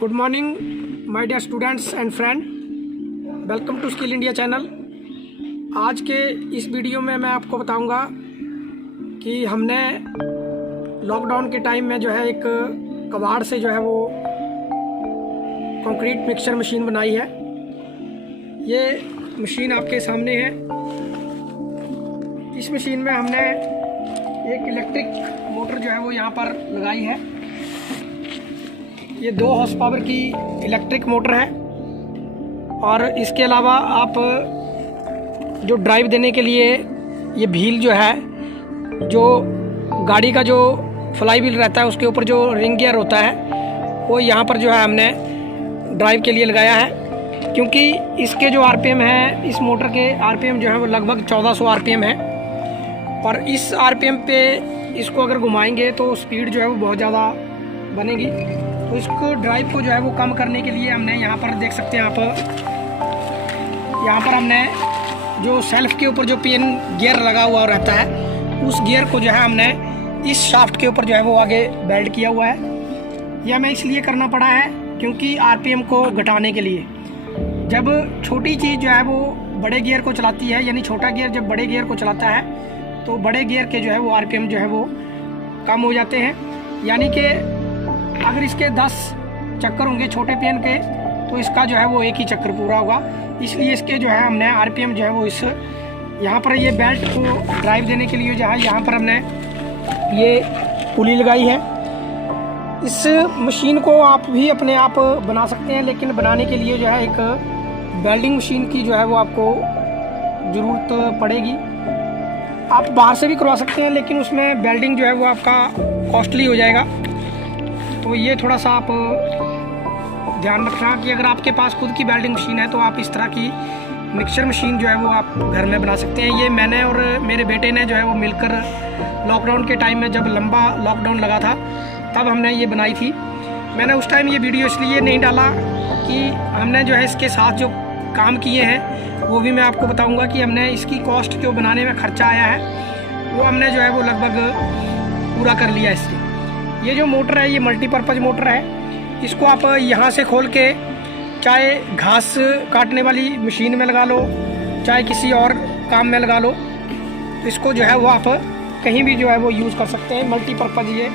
Good morning my dear students and friend, welcome to skill India channel. आज के इस video में मैं आपको बताऊंगा कि हमने लॉकडाउन के टाइम में जो है एक कबाड़ से जो है वो कंक्रीट मिक्सचर मशीन बनाई है। ये मशीन आपके सामने है। इस मशीन में हमने एक इलेक्ट्रिक मोटर जो है वो यहाँ पर लगाई है। ये 2 हॉर्स पावर की इलेक्ट्रिक मोटर है और इसके अलावा आप जो ड्राइव देने के लिए ये व्हील जो है, जो गाड़ी का जो फ्लाई व्हील रहता है उसके ऊपर जो रिंग गियर होता है, वो यहाँ पर जो है हमने ड्राइव के लिए लगाया है। क्योंकि इसके जो आरपीएम है, इस मोटर के आरपीएम जो है वो लगभग 1400 आरपीएम है और इस आरपीएम पे इसको अगर घुमाएंगे तो स्पीड जो है वो बहुत ज़्यादा बनेगी। तो इसको ड्राइव को जो है वो कम करने के लिए हमने यहाँ पर देख सकते हैं आप, यहाँ पर हमने जो सेल्फ के ऊपर जो पिन गियर लगा हुआ रहता है, उस गियर को जो है हमने इस शाफ्ट के ऊपर जो है वो आगे बेल्ट किया हुआ है। यह हमें इसलिए करना पड़ा है क्योंकि आरपीएम को घटाने के लिए, जब छोटी चीज़ जो है वो बड़े गियर को चलाती है, यानी छोटा गियर जब बड़े गियर को चलाता है तो बड़े गियर के जो है वो आरपीएम जो है वो कम हो जाते हैं। यानी कि अगर इसके 10 चक्कर होंगे छोटे पेन के तो इसका जो है वो एक ही चक्कर पूरा होगा। इसलिए इसके जो है हमने आरपीएम जो है वो इस यहाँ पर ये बेल्ट को ड्राइव देने के लिए जो है यहाँ पर हमने ये पुली लगाई है। इस मशीन को आप भी अपने आप बना सकते हैं, लेकिन बनाने के लिए जो है एक वेल्डिंग मशीन की जो है वो आपको ज़रूरत पड़ेगी। आप बाहर से भी करवा सकते हैं, लेकिन उसमें वेल्डिंग जो है वो आपका कॉस्टली हो जाएगा। तो ये थोड़ा सा आप ध्यान रखना कि अगर आपके पास खुद की वेल्डिंग मशीन है तो आप इस तरह की मिक्सचर मशीन जो है वो आप घर में बना सकते हैं। ये मैंने और मेरे बेटे ने जो है वो मिलकर लॉकडाउन के टाइम में, जब लंबा लॉकडाउन लगा था, तब हमने ये बनाई थी। मैंने उस टाइम ये वीडियो इसलिए नहीं डाला कि हमने जो है इसके साथ जो काम किए हैं वो भी मैं आपको बताऊंगा कि हमने इसकी कॉस्ट जो बनाने में खर्चा आया है वो हमने जो है वो लगभग पूरा कर लिया इससे। ये जो मोटर है ये मल्टीपर्पज़ मोटर है। इसको आप यहाँ से खोल के चाहे घास काटने वाली मशीन में लगा लो, चाहे किसी और काम में लगा लो, इसको जो है वो आप कहीं भी जो है वो यूज़ कर सकते हैं। मल्टीपर्पज़ ये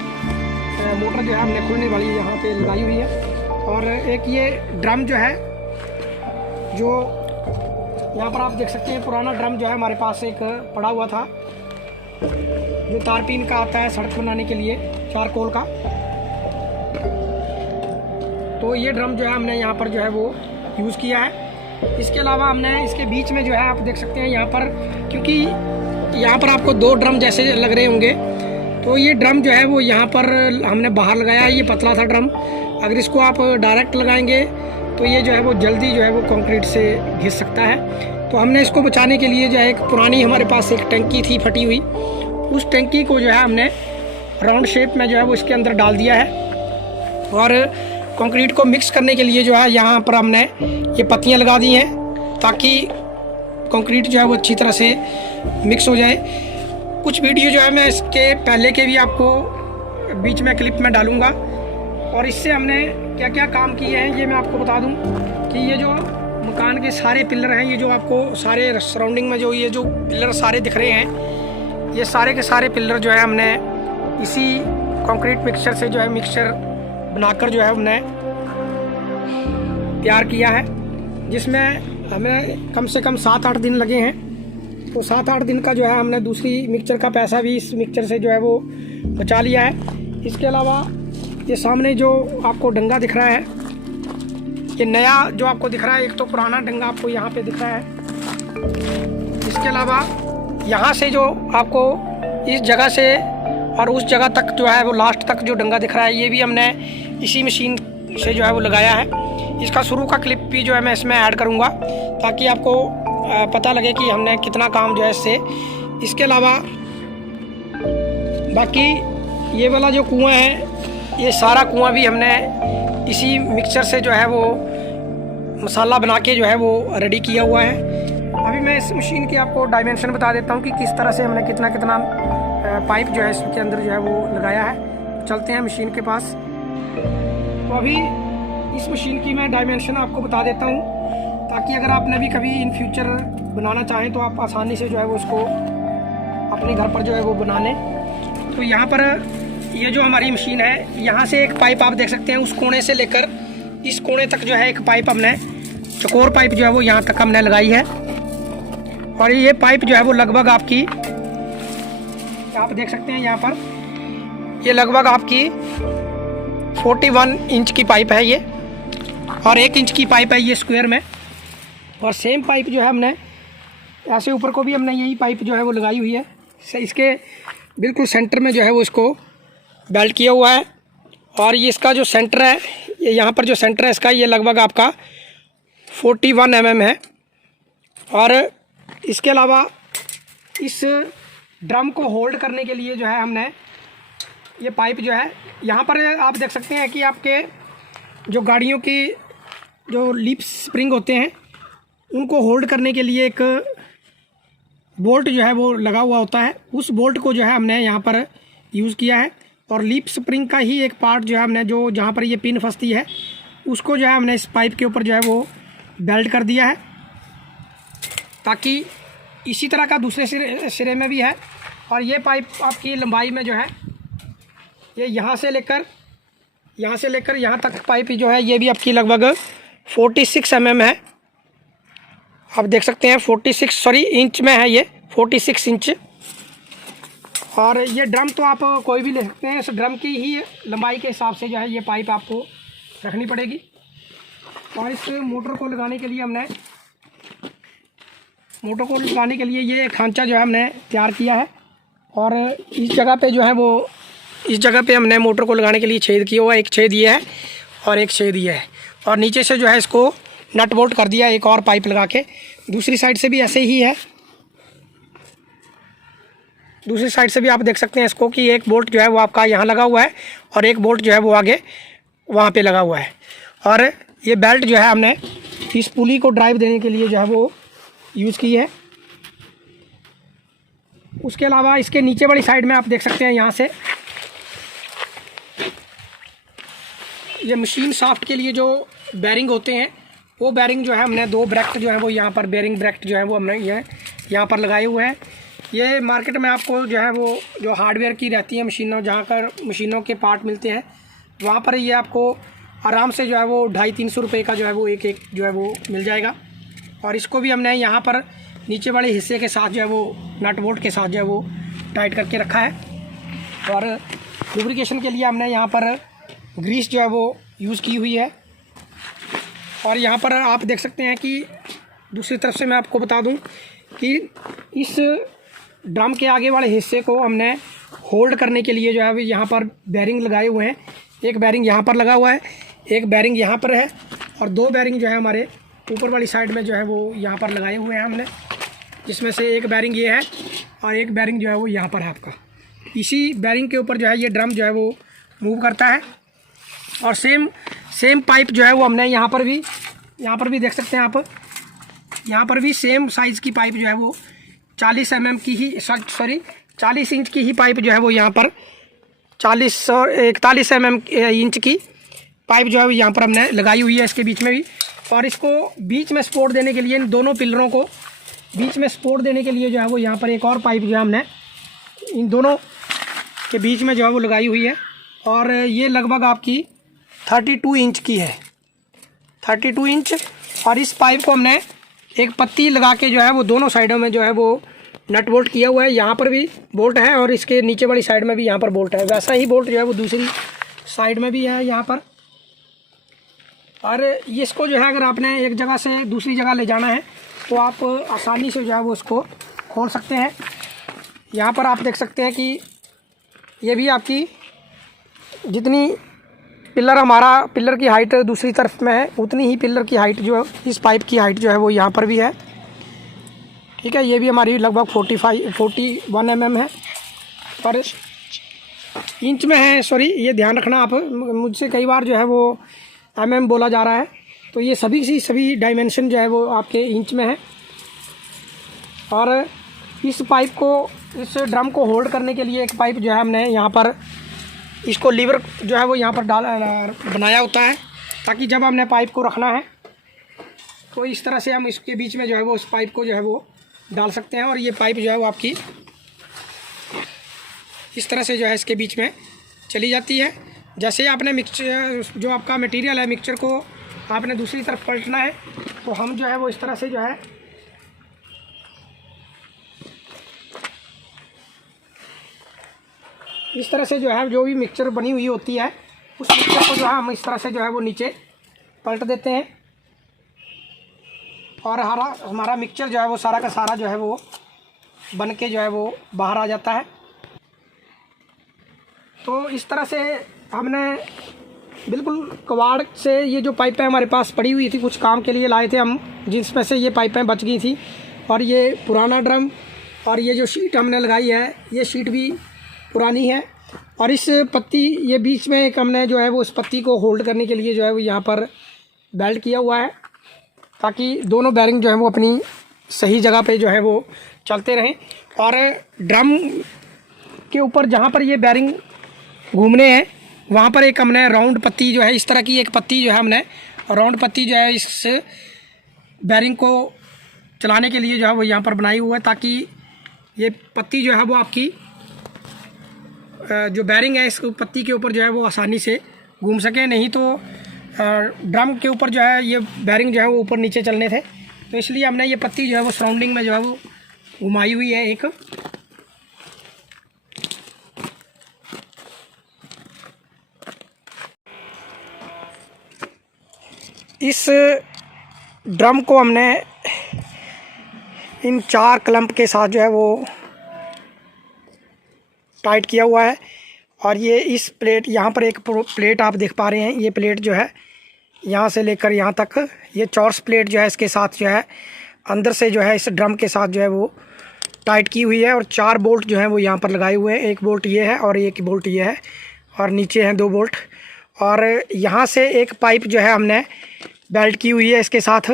मोटर जो है हमने खुलने वाली यहाँ पे लगाई हुई है। और एक ये ड्रम जो है, जो यहाँ पर आप देख सकते हैं, पुराना ड्रम जो है हमारे पास एक पड़ा हुआ था, जो तारपीन का आता है सड़क बनाने के लिए, चारकोल का। तो ये ड्रम जो है हमने यहाँ पर जो है वो यूज़ किया है। इसके अलावा हमने इसके बीच में जो है आप देख सकते हैं यहाँ पर, क्योंकि यहाँ पर आपको 2 ड्रम जैसे लग रहे होंगे, तो ये ड्रम जो है वो यहाँ पर हमने बाहर लगाया है। ये पतला था ड्रम, अगर इसको आप डायरेक्ट लगाएंगे तो ये जो है वो जल्दी जो है वो कंक्रीट से घिस सकता है। तो हमने इसको बचाने के लिए जो है एक पुरानी हमारे पास एक टंकी थी फटी हुई, उस टंकी को जो है हमने राउंड शेप में जो है वो इसके अंदर डाल दिया है। और कंक्रीट को मिक्स करने के लिए जो है यहाँ पर हमने ये पत्तियाँ लगा दी हैं, ताकि कंक्रीट जो है वो अच्छी तरह से मिक्स हो जाए। कुछ वीडियो जो है मैं इसके पहले के भी आपको बीच में क्लिप में डालूँगा। और इससे हमने क्या क्या काम किए हैं ये मैं आपको बता दूं कि ये जो मकान के सारे पिलर हैं, ये जो आपको सारे सराउंडिंग में जो ये जो पिलर सारे दिख रहे हैं, ये सारे के सारे पिलर जो है हमने इसी कंक्रीट मिक्सचर से जो है मिक्सचर बनाकर जो है हमने तैयार किया है, जिसमें हमें कम से कम 7-8 दिन लगे हैं। तो 7-8 दिन का जो है हमने दूसरी मिक्सचर का पैसा भी इस मिक्सचर से जो है वो बचा लिया है। इसके अलावा ये सामने जो आपको डंगा दिख रहा है, ये नया जो आपको दिख रहा है, एक तो पुराना डंगा आपको यहाँ पे दिख रहा है। इसके अलावा यहाँ से जो आपको इस जगह से और उस जगह तक जो है वो लास्ट तक जो डंगा दिख रहा है, ये भी हमने इसी मशीन से जो है वो लगाया है। इसका शुरू का क्लिप भी जो है मैं इसमें ऐड करूँगा, ताकि आपको पता लगे कि हमने कितना काम जो है इससे। इसके अलावा बाकी ये वाला जो कुआँ है, ये सारा कुआं भी हमने इसी मिक्सचर से जो है वो मसाला बना के जो है वो रेडी किया हुआ है। अभी मैं इस मशीन की आपको डायमेंशन बता देता हूँ कि किस तरह से हमने कितना कितना पाइप जो है इसके अंदर जो है वो लगाया है। चलते हैं मशीन के पास। तो अभी इस मशीन की मैं डायमेंशन आपको बता देता हूँ, ताकि अगर आपने भी कभी इन फ्यूचर बनाना चाहें तो आप आसानी से जो है वो उसको अपने घर पर जो है वो बना लें। तो यहाँ पर ये जो हमारी मशीन है, यहाँ से एक पाइप आप देख सकते हैं, उस कोने से लेकर इस कोने तक जो है एक पाइप हमने, चौकोर पाइप जो है वो यहाँ तक हमने लगाई है। और ये पाइप जो है वो लगभग आपकी, आप देख सकते हैं यहाँ पर, ये लगभग आपकी 41 इंच की पाइप है ये, और 1 इंच की पाइप है ये स्क्वायर में। और सेम पाइप जो है हमने ऐसे ऊपर को भी हमने यही पाइप जो है वो लगाई हुई है। इसके बिल्कुल सेंटर में जो है वो इसको बेल्ट किया हुआ है। और ये इसका जो सेंटर है, ये यहाँ पर जो सेंटर है इसका, ये लगभग आपका 41 mm है। और इसके अलावा इस ड्रम को होल्ड करने के लिए जो है हमने ये पाइप जो है, यहाँ पर आप देख सकते हैं कि आपके जो गाड़ियों की जो लीफ स्प्रिंग होते हैं उनको होल्ड करने के लिए एक बोल्ट जो है वो लगा हुआ होता है। उस बोल्ट को जो है हमने यहाँ पर यूज़ किया है। और लीफ स्प्रिंग का ही एक पार्ट जो है हमने, जो जहाँ पर ये पिन फंसती है, उसको जो है हमने इस पाइप के ऊपर जो है वो बेल्ट कर दिया है, ताकि इसी तरह का दूसरे सिरे में भी है। और ये पाइप आपकी लंबाई में जो है, ये यहाँ से लेकर यहाँ तक पाइप जो है, ये भी आपकी लगभग 46 mm है। आप देख सकते हैं 46 इंच में है, ये 46 इंच। और ये ड्रम तो आप कोई भी ले सकते हैं, इस ड्रम की ही लंबाई के हिसाब से जो है ये पाइप आपको रखनी पड़ेगी। और इस मोटर को लगाने के लिए ये खांचा जो है हमने तैयार किया है। और इस जगह पे जो है वो, इस जगह पे हमने मोटर को लगाने के लिए छेद किया हुआ है। एक छेद ये है और एक छेद ये है। और नीचे से जो है इसको नट बोल्ट कर दिया एक और पाइप लगा के। दूसरी साइड से भी ऐसे ही है, दूसरी साइड से भी आप देख सकते हैं इसको कि एक बोल्ट जो है वो आपका यहाँ लगा हुआ है और एक बोल्ट जो है वो आगे वहाँ पे लगा हुआ है। और ये बेल्ट जो है हमने इस पुली को ड्राइव देने के लिए जो है वो यूज़ की है। उसके अलावा इसके नीचे वाली साइड में आप देख सकते हैं, यहाँ से ये मशीन शाफ्ट के लिए जो बैरिंग होते हैं, वो बैरिंग जो है हमने 2 ब्रैकेट जो है वो यहाँ पर, बेरिंग ब्रैकेट जो है वो हमने यहाँ पर लगाए हुए हैं। ये मार्केट में आपको जो है वो जो हार्डवेयर की रहती है मशीनों, जहाँ पर मशीनों के पार्ट मिलते हैं, वहाँ पर ये आपको आराम से जो है वो 250-300 रुपये का जो है वो एक जो है वो मिल जाएगा। और इसको भी हमने यहाँ पर नीचे वाले हिस्से के साथ जो है वो नट बोल्ट के साथ जो है वो टाइट करके रखा है। और लुब्रिकेशन के लिए हमने यहाँ पर ग्रीस जो है वो यूज़ की हुई है। और यहाँ पर आप देख सकते हैं कि दूसरी तरफ से मैं आपको बता दूं कि इस ड्रम के आगे वाले हिस्से को हमने होल्ड करने के लिए जो है यहाँ पर बैरिंग लगाए हुए हैं। एक बैरिंग यहाँ पर लगा हुआ है, एक बैरिंग यहाँ पर है, और 2 बैरिंग जो है हमारे ऊपर वाली साइड में जो है वो यहाँ पर लगाए हुए हैं हमने, जिसमें से एक बैरिंग ये है और एक बैरिंग जो है वो यहाँ पर है आपका। इसी बैरिंग के ऊपर जो है ये ड्रम जो है वो मूव करता है। और सेम पाइप जो है वो हमने यहाँ पर भी देख सकते हैं आप, यहाँ पर भी सेम साइज़ की पाइप जो है वो 40 mm की ही 40 इंच की ही पाइप जो है वो यहाँ पर 41 इंच की पाइप जो है वो यहाँ पर हमने लगाई हुई है इसके बीच में भी। और इसको बीच में सपोर्ट देने के लिए, इन दोनों पिलरों को बीच में सपोर्ट देने के लिए जो है वो यहाँ पर एक और पाइप जो है हमने इन दोनों के बीच में जो है वो लगाई हुई है। और ये लगभग आपकी 32 इंच की है, 32 इंच। और इस पाइप को हमने एक पत्ती लगा के जो है वो दोनों साइडों में जो है वो नट बोल्ट किया हुआ है। यहाँ पर भी बोल्ट है और इसके नीचे वाली साइड में भी यहाँ पर बोल्ट है। वैसा ही बोल्ट जो है वो दूसरी साइड में भी है यहाँ पर। और इसको जो है अगर आपने एक जगह से दूसरी जगह ले जाना है तो आप आसानी से जो है वो उसको खोल सकते हैं। यहाँ पर आप देख सकते हैं कि ये भी आपकी जितनी पिलर की हाइट दूसरी तरफ में है, उतनी ही पिलर की हाइट जो है, इस पाइप की हाइट जो है वो यहाँ पर भी है। ठीक है, ये भी हमारी लगभग 41 mm है, पर इंच में है। सॉरी, ये ध्यान रखना आप, मुझसे कई बार जो है वो mm बोला जा रहा है, तो ये सभी डायमेंशन जो है वो आपके इंच में है। और इस पाइप को, इस ड्रम को होल्ड करने के लिए एक पाइप जो है हमने यहाँ पर इसको लीवर जो है वो यहाँ पर बनाया होता है। ताकि जब हमने पाइप को रखना है तो इस तरह से हम इसके बीच में जो है वो उस पाइप को जो है वो डाल सकते हैं, और ये पाइप जो है वो आपकी इस तरह से जो है इसके बीच में चली जाती है। जैसे आपने मिक्सचर जो आपका मटेरियल है मिक्सचर को आपने दूसरी तरफ पलटना है, तो हम जो है वो इस तरह से जो है इस तरह से जो है जो भी मिक्सचर बनी हुई होती है उस मिक्सचर को जो है हम इस तरह से जो है वो नीचे पलट देते हैं, और हमारा मिक्सचर जो है वो सारा का सारा जो है वो बन के जो है वो बाहर आ जाता है। तो इस तरह से हमने बिल्कुल कबाड़ से ये जो पाइपें हमारे पास पड़ी हुई थी, कुछ काम के लिए लाए थे हम, जिसमें से ये पाइपें बच गई थी, और ये पुराना ड्रम और ये जो शीट हमने लगाई है ये शीट भी पुरानी है, और इस पत्ती ये बीच में एक हमने जो है वो उस पत्ती को होल्ड करने के लिए जो है वो यहाँ पर बेल्ट किया हुआ है, ताकि दोनों बैरिंग जो है वो अपनी सही जगह पे जो है वो चलते रहें। और ड्रम के ऊपर जहाँ पर ये बैरिंग घूमने हैं वहाँ पर एक हमने राउंड पत्ती जो है इस तरह की एक पत्ती जो है हमने राउंड पत्ती जो है इस बैरिंग को चलाने के लिए जो है वो यहाँ पर बनाई हुआ है, ताकि ये पत्ती जो है वो आपकी जो बैरिंग है इस पत्ती के ऊपर जो है वो आसानी से घूम सके। नहीं तो ड्रम के ऊपर जो है ये बैरिंग जो है वो ऊपर नीचे चलने थे, तो इसलिए हमने ये पत्ती जो है वो सराउंडिंग में जो है वो घुमाई हुई है एक। इस ड्रम को हमने इन 4 क्लम्प के साथ जो है वो टाइट किया हुआ है, और ये इस प्लेट यहाँ पर एक प्लेट आप देख पा रहे हैं, ये प्लेट जो है यहाँ से लेकर यहाँ तक ये चॉर्स प्लेट जो है इसके साथ जो है अंदर से जो है इस ड्रम के साथ जो है वो टाइट की हुई है, और 4 बोल्ट जो हैं वो यहाँ पर लगाए हुए हैं। एक बोल्ट ये है और एक बोल्ट ये है, और नीचे हैं 2 बोल्ट, और यहाँ से एक पाइप जो है हमने बेल्ट की हुई है इसके साथ।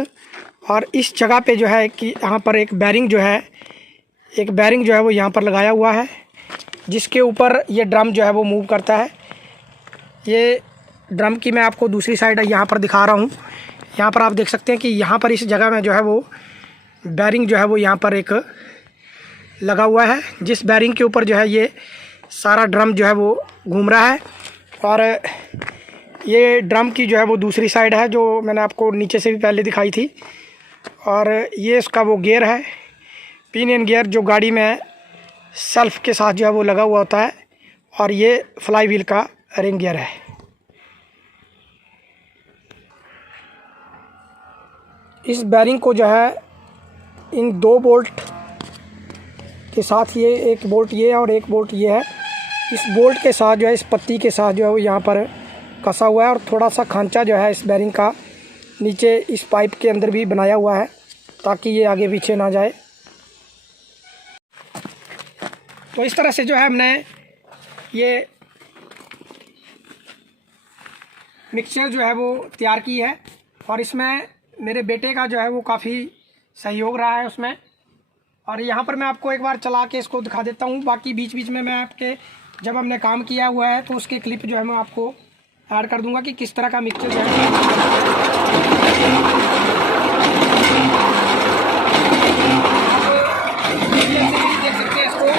और इस जगह पे जो है कि यहाँ पर एक बैरिंग जो है वो यहाँ पर लगाया हुआ है, जिसके ऊपर ये ड्रम जो है वो मूव करता है। ये ड्रम की मैं आपको दूसरी साइड यहाँ पर दिखा रहा हूँ। यहाँ पर आप देख सकते हैं कि यहाँ पर इस जगह में जो है वो बैरिंग जो है वो यहाँ पर एक लगा हुआ है, जिस बैरिंग के ऊपर जो है ये सारा ड्रम जो है वो घूम रहा है। और ये ड्रम की जो है वो दूसरी साइड है जो मैंने आपको नीचे से भी पहले दिखाई थी, और ये इसका वो गियर है, पिनियन गियर, जो गाड़ी में सेल्फ के साथ जो है वो लगा हुआ होता है, और ये फ्लाई व्हील का रिंग गियर है। इस बैरिंग को जो है इन 2 बोल्ट के साथ, ये एक बोल्ट ये है और एक बोल्ट ये है, इस बोल्ट के साथ जो है इस पत्ती के साथ जो है वो यहाँ पर कसा हुआ है, और थोड़ा सा खांचा जो है इस बैरिंग का नीचे इस पाइप के अंदर भी बनाया हुआ है, ताकि ये आगे पीछे ना जाए। तो इस तरह से जो है हमने ये मिक्सचर जो है वो तैयार की है, और इसमें मेरे बेटे का जो है वो काफ़ी सहयोग रहा है उसमें। और यहाँ पर मैं आपको एक बार चला के इसको दिखा देता हूँ, बाकी बीच बीच में मैं आपके जब हमने काम किया हुआ है तो उसके क्लिप जो है मैं आपको ऐड कर दूँगा कि किस तरह का मिक्सचर जो है। देख सकते हैं इसको।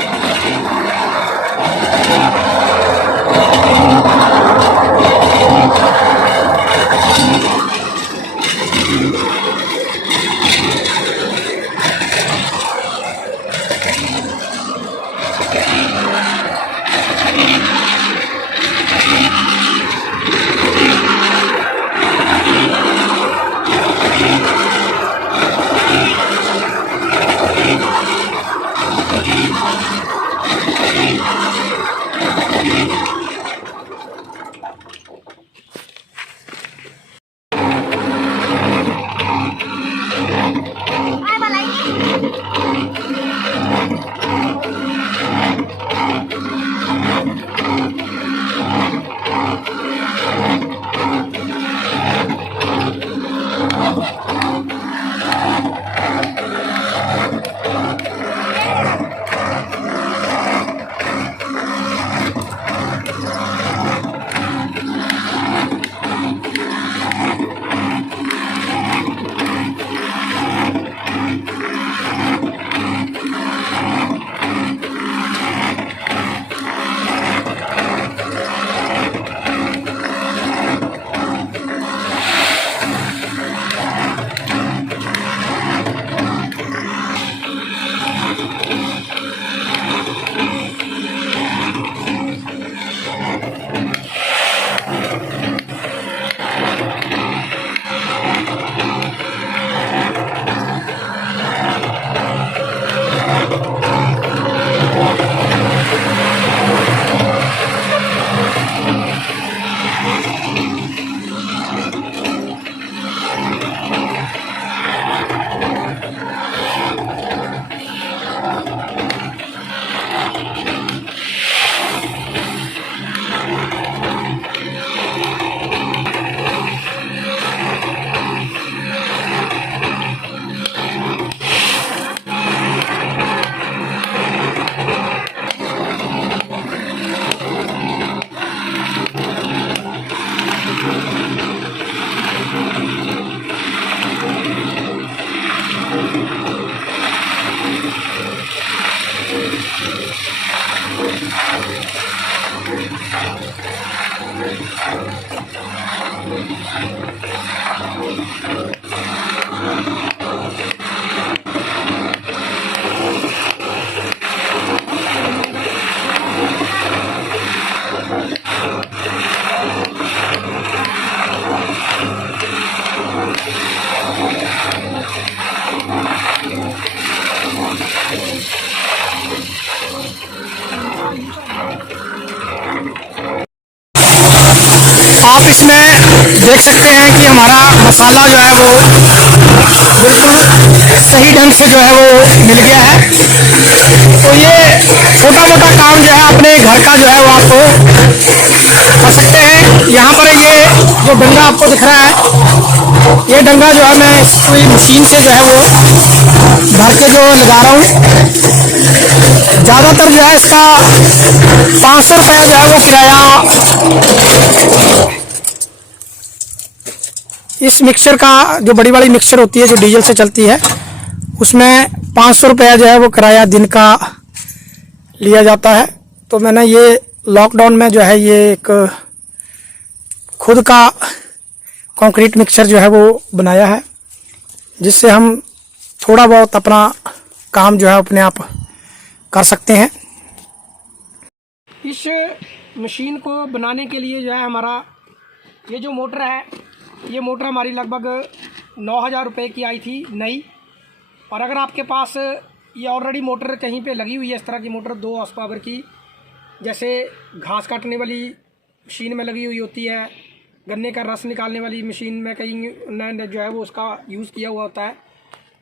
आप इसमें देख सकते हैं कि हमारा मसाला जो है वो बिल्कुल सही ढंग से जो है वो मिल गया है। तो ये छोटा मोटा काम जो है अपने घर का जो है वो आप कर सकते हैं। यहाँ पर ये जो डंगा आपको दिख रहा है, ये डंगा जो है मैं कोई मशीन से जो है वो भर के जो लगा रहा हूँ। ज़्यादातर जो है इसका 500 रुपया जो है वो किराया इस मिक्सर का, जो बड़ी वाली मिक्सर होती है जो डीजल से चलती है, उसमें 500 रुपया जो है वो किराया दिन का लिया जाता है। तो मैंने ये लॉकडाउन में जो है ये एक खुद का कंक्रीट मिक्सर जो है वो बनाया है, जिससे हम थोड़ा बहुत अपना काम जो है अपने आप कर सकते हैं। इस मशीन को बनाने के लिए जो है हमारा ये जो मोटर है, ये मोटर हमारी लगभग 9,000 रुपये की आई थी नई। और अगर आपके पास ये ऑलरेडी मोटर कहीं पे लगी हुई है, इस तरह की मोटर 2 हॉर्स पावर की, जैसे घास काटने वाली मशीन में लगी हुई होती है, गन्ने का रस निकालने वाली मशीन में कहीं उन्होंने जो है वो उसका यूज़ किया हुआ होता है,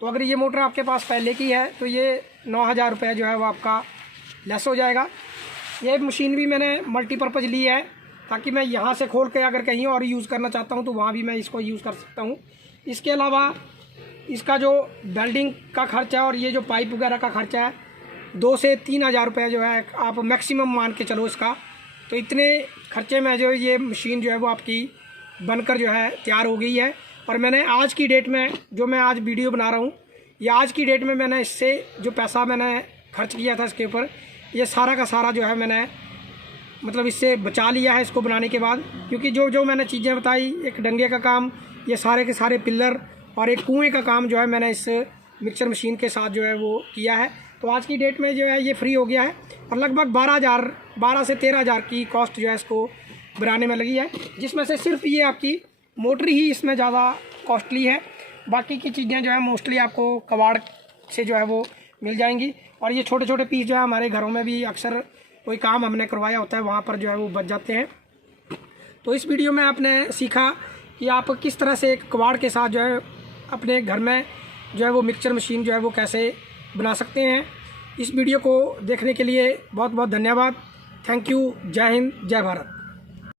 तो अगर ये मोटर आपके पास पहले की है तो ये 9,000 रुपये जो है वो आपका लेस हो जाएगा। ये मशीन भी मैंने मल्टीपर्पज़ ली है, ताकि मैं यहाँ से खोल के अगर कहीं और यूज़ करना चाहता हूँ तो वहाँ भी मैं इसको यूज़ कर सकता हूँ। इसके अलावा इसका जो वेल्डिंग का खर्चा है और ये जो पाइप वगैरह का खर्चा है, 2 से 3,000 रुपये जो है आप मैक्सिमम मान के चलो इसका। तो इतने खर्चे में जो ये मशीन जो है वो आपकी बनकर जो है तैयार हो गई है। और मैंने आज की डेट में, जो मैं आज वीडियो बना रहा हूँ, ये आज की डेट में मैंने इससे जो पैसा मैंने खर्च किया था इसके ऊपर, ये सारा का सारा जो है मैंने मतलब इससे बचा लिया है इसको बनाने के बाद। क्योंकि जो मैंने चीज़ें बताई, एक डंगे का काम, ये सारे के सारे पिल्लर और एक कुएं का काम जो है मैंने इस मिक्सर मशीन के साथ जो है वो किया है। तो आज की डेट में जो है ये फ्री हो गया है और लगभग 12 से 13,000 की कॉस्ट जो है इसको बनाने में लगी है, जिसमें से सिर्फ ये आपकी मोटर ही इसमें ज़्यादा कॉस्टली है। बाकी की चीज़ें जो है मोस्टली आपको कबाड़ से जो है वो मिल जाएंगी। और ये छोटे छोटे पीस जो है हमारे घरों में भी अक्सर कोई काम हमने करवाया होता है, वहाँ पर जो है वो बच जाते हैं। तो इस वीडियो में आपने सीखा कि आप किस तरह से एक कबाड़ के साथ जो है अपने घर में जो है वो मिक्सचर मशीन जो है वो कैसे बना सकते हैं। इस वीडियो को देखने के लिए बहुत बहुत धन्यवाद। Thank you. जय हिंद, जय भारत।